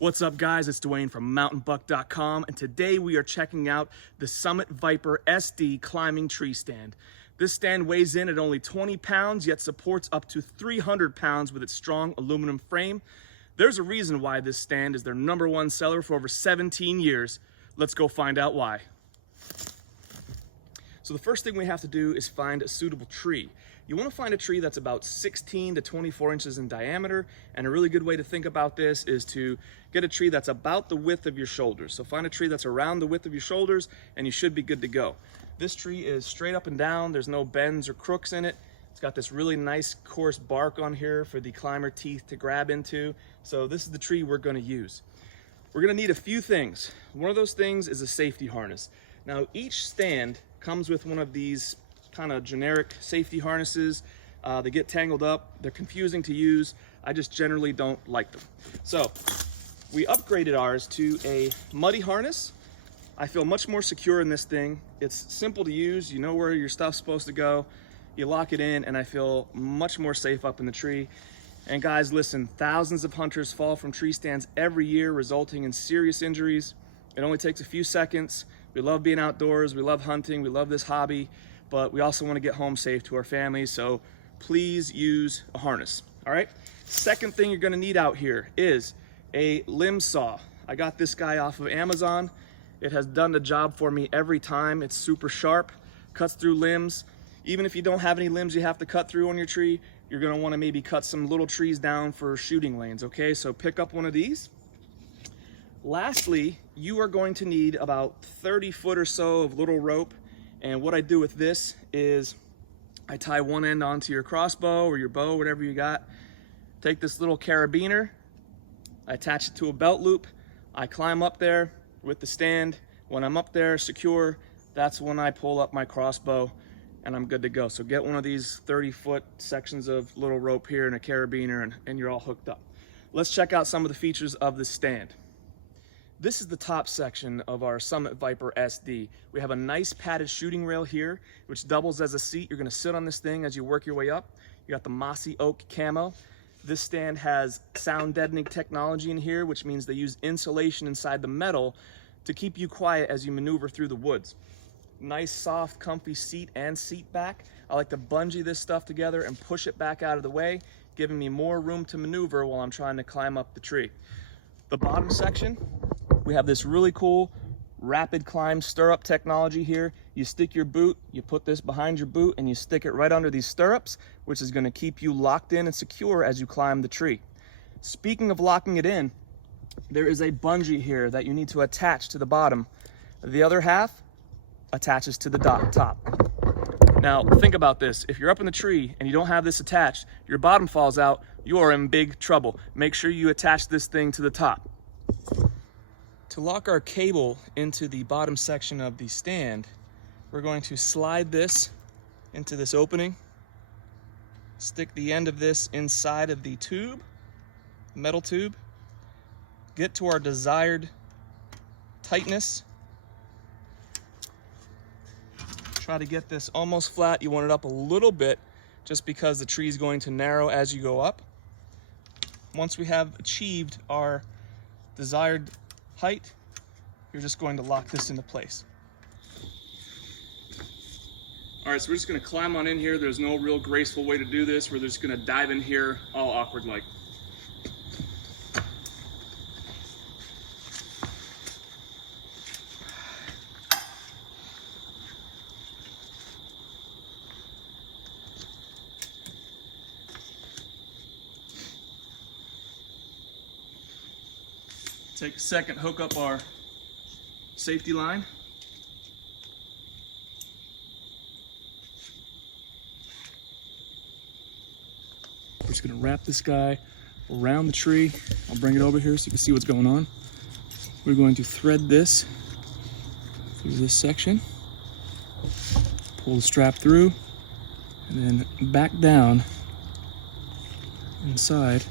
What's up, guys? It's Dwayne from mountainbuck.com, and today we are checking out the Summit Viper SD climbing tree stand. This stand weighs in at only 20 pounds, yet supports up to 300 pounds with its strong aluminum frame. There's a reason why this stand is their #1 seller for over 17 years. Let's go find out why. So the first thing we have to do is find a suitable tree. You want to find a tree that's about 16 to 24 inches in diameter, and a really good way to think about this is to get a tree that's about the width of your shoulders. So find a tree that's around the width of your shoulders and you should be good to go. This tree is straight up and down, there's no bends or crooks in it. It's got this really nice coarse bark on here for the climber teeth to grab into. So this is the tree we're going to use. We're going to need a few things. One of those things is a safety harness. Now each stand comes with one of these kind of generic safety harnesses. They get tangled up, they're confusing to use. I just generally don't like them. So we upgraded ours to a muddy harness. I feel much more secure in this thing. It's simple to use, you know where your stuff's supposed to go, you lock it in, and I feel much more safe up in the tree. And guys, listen, thousands of hunters fall from tree stands every year, resulting in serious injuries. It only takes a few seconds. We love being outdoors, we love hunting, we love this hobby, but we also want to get home safe to our families, so please use a harness, all right? Second thing you're gonna need out here is a limb saw. I got this guy off of Amazon. It has done the job for me every time. It's super sharp, cuts through limbs. Even if you don't have any limbs you have to cut through on your tree, you're gonna wanna maybe cut some little trees down for shooting lanes, okay? So pick up one of these. Lastly, you are going to need about 30 foot or so of little rope. And what I do with this is I tie one end onto your crossbow or your bow, whatever you got. Take this little carabiner, I attach it to a belt loop. I climb up there with the stand. When I'm up there secure, that's when I pull up my crossbow and I'm good to go. So get one of these 30-foot sections of little rope here and a carabiner and you're all hooked up. Let's check out some of the features of the stand. This is the top section of our Summit Viper SD. We have a nice padded shooting rail here, which doubles as a seat. You're gonna sit on this thing as you work your way up. You got the mossy oak camo. This stand has sound deadening technology in here, which means they use insulation inside the metal to keep you quiet as you maneuver through the woods. Nice, soft, comfy seat and seat back. I like to bungee this stuff together and push it back out of the way, giving me more room to maneuver while I'm trying to climb up the tree. The bottom section, we have this really cool rapid climb stirrup technology here. You stick your boot, you put this behind your boot, and you stick it right under these stirrups, which is gonna keep you locked in and secure as you climb the tree. Speaking of locking it in, there is a bungee here that you need to attach to the bottom. The other half attaches to the top. Now, think about this. If you're up in the tree and you don't have this attached, your bottom falls out, you are in big trouble. Make sure you attach this thing to the top. To lock our cable into the bottom section of the stand, we're going to slide this into this opening, stick the end of this inside of the tube, metal tube, get to our desired tightness. Try to get this almost flat. You want it up a little bit just because the tree is going to narrow as you go up. Once we have achieved our desired height, you're just going to lock this into place. All right, so we're just gonna climb on in here. There's no real graceful way to do this. We're just gonna dive in here all awkward like. Take a second, hook up our safety line. We're just gonna wrap this guy around the tree. I'll bring it over here so you can see what's going on. We're going to thread this through this section, pull the strap through, and then back down inside.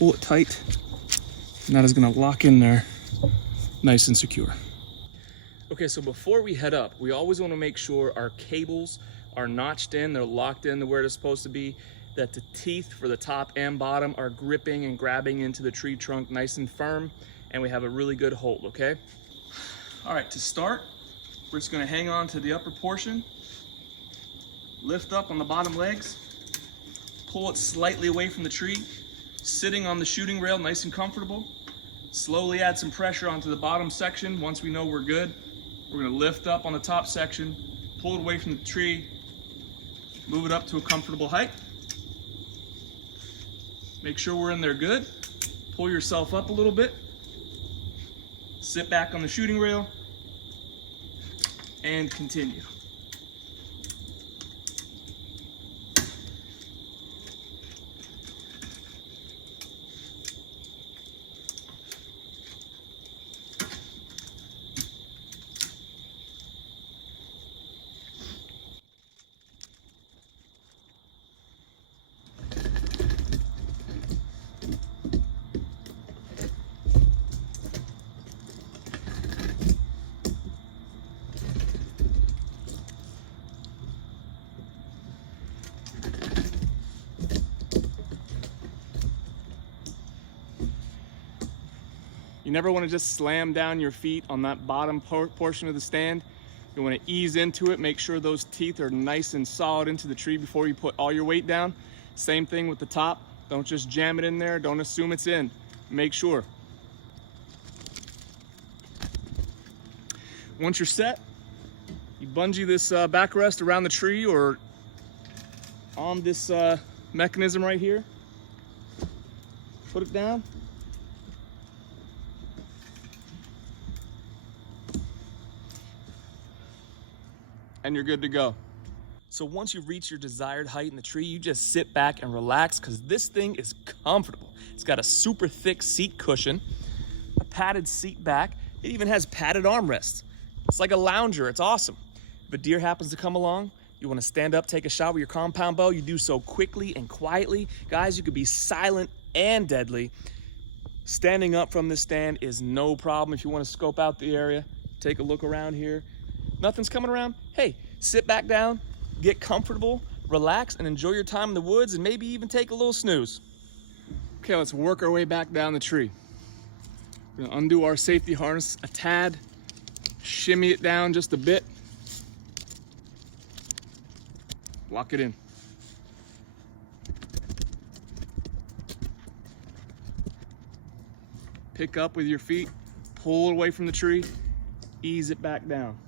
Pull it tight, and that is gonna lock in there nice and secure. Okay, so before we head up, we always wanna make sure our cables are notched in, they're locked into where they're supposed to be, that the teeth for the top and bottom are gripping and grabbing into the tree trunk nice and firm, and we have a really good hold, okay? All right, to start, we're just gonna hang on to the upper portion, lift up on the bottom legs, pull it slightly away from the tree, sitting on the shooting rail nice and comfortable. Slowly add some pressure onto the bottom section. Once we know we're good, we're gonna lift up on the top section, pull it away from the tree, move it up to a comfortable height. Make sure we're in there good. Pull yourself up a little bit. Sit back on the shooting rail and continue. You never want to just slam down your feet on that bottom portion of the stand. You want to ease into it, make sure those teeth are nice and solid into the tree before you put all your weight down. Same thing with the top. Don't just jam it in there. Don't assume it's in. Make sure. Once you're set, you bungee this backrest around the tree or on this mechanism right here. Put it down. And you're good to go. So once you've reached your desired height in the tree, you just sit back and relax because this thing is comfortable. It's got a super thick seat cushion, a padded seat back. It even has padded armrests. It's like a lounger, it's awesome. If a deer happens to come along, you wanna stand up, take a shot with your compound bow, you do so quickly and quietly. Guys, you could be silent and deadly. Standing up from this stand is no problem. If you wanna scope out the area, take a look around here. Nothing's coming around, hey, sit back down, get comfortable, relax, and enjoy your time in the woods, and maybe even take a little snooze. Okay, let's work our way back down the tree. We're gonna undo our safety harness a tad, shimmy it down just a bit, lock it in. Pick up with your feet, pull it away from the tree, ease it back down.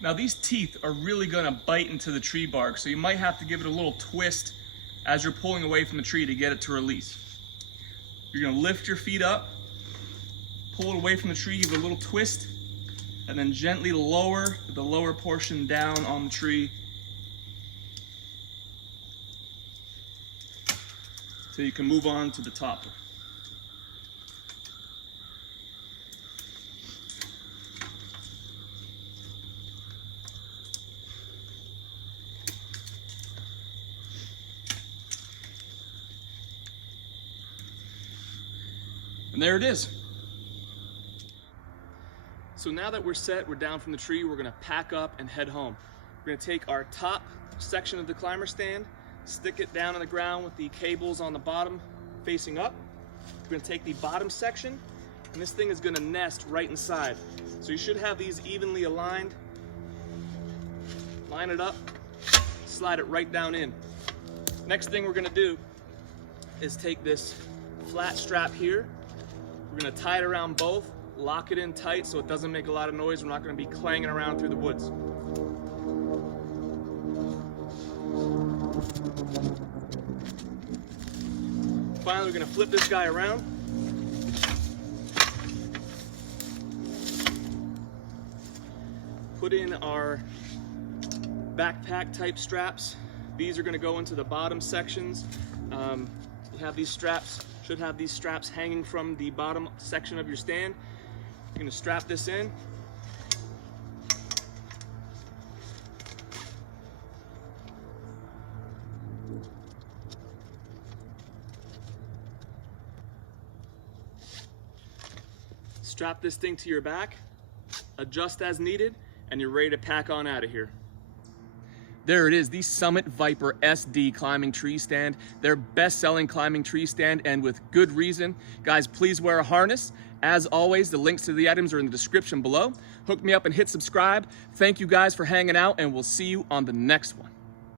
Now these teeth are really gonna bite into the tree bark, so you might have to give it a little twist as you're pulling away from the tree to get it to release. You're gonna lift your feet up, pull it away from the tree, give it a little twist, and then gently lower the lower portion down on the tree so you can move on to the top. And there it is. So now that we're set, we're down from the tree, we're gonna pack up and head home. We're gonna take our top section of the climber stand, Stick it down on the ground with the cables on the bottom facing up. We're gonna take the bottom section, and this thing is gonna nest right inside. So you should have these evenly aligned. Line it up, slide it right down in. Next thing we're gonna do is take this flat strap here. We're gonna tie it around both, lock it in tight so it doesn't make a lot of noise. We're not gonna be clanging around through the woods. Finally, we're gonna flip this guy around. Put in our backpack type straps. These are gonna go into the bottom sections. You have these straps, should have these straps hanging from the bottom section of your stand. You're gonna strap this in. Strap this thing to your back, adjust as needed, and you're ready to pack on out of here. There it is, the Summit Viper SD climbing tree stand, their best-selling climbing tree stand, and with good reason. Guys, please wear a harness. As always, the links to the items are in the description below. Hook me up and hit subscribe. Thank you guys for hanging out, and we'll see you on the next one.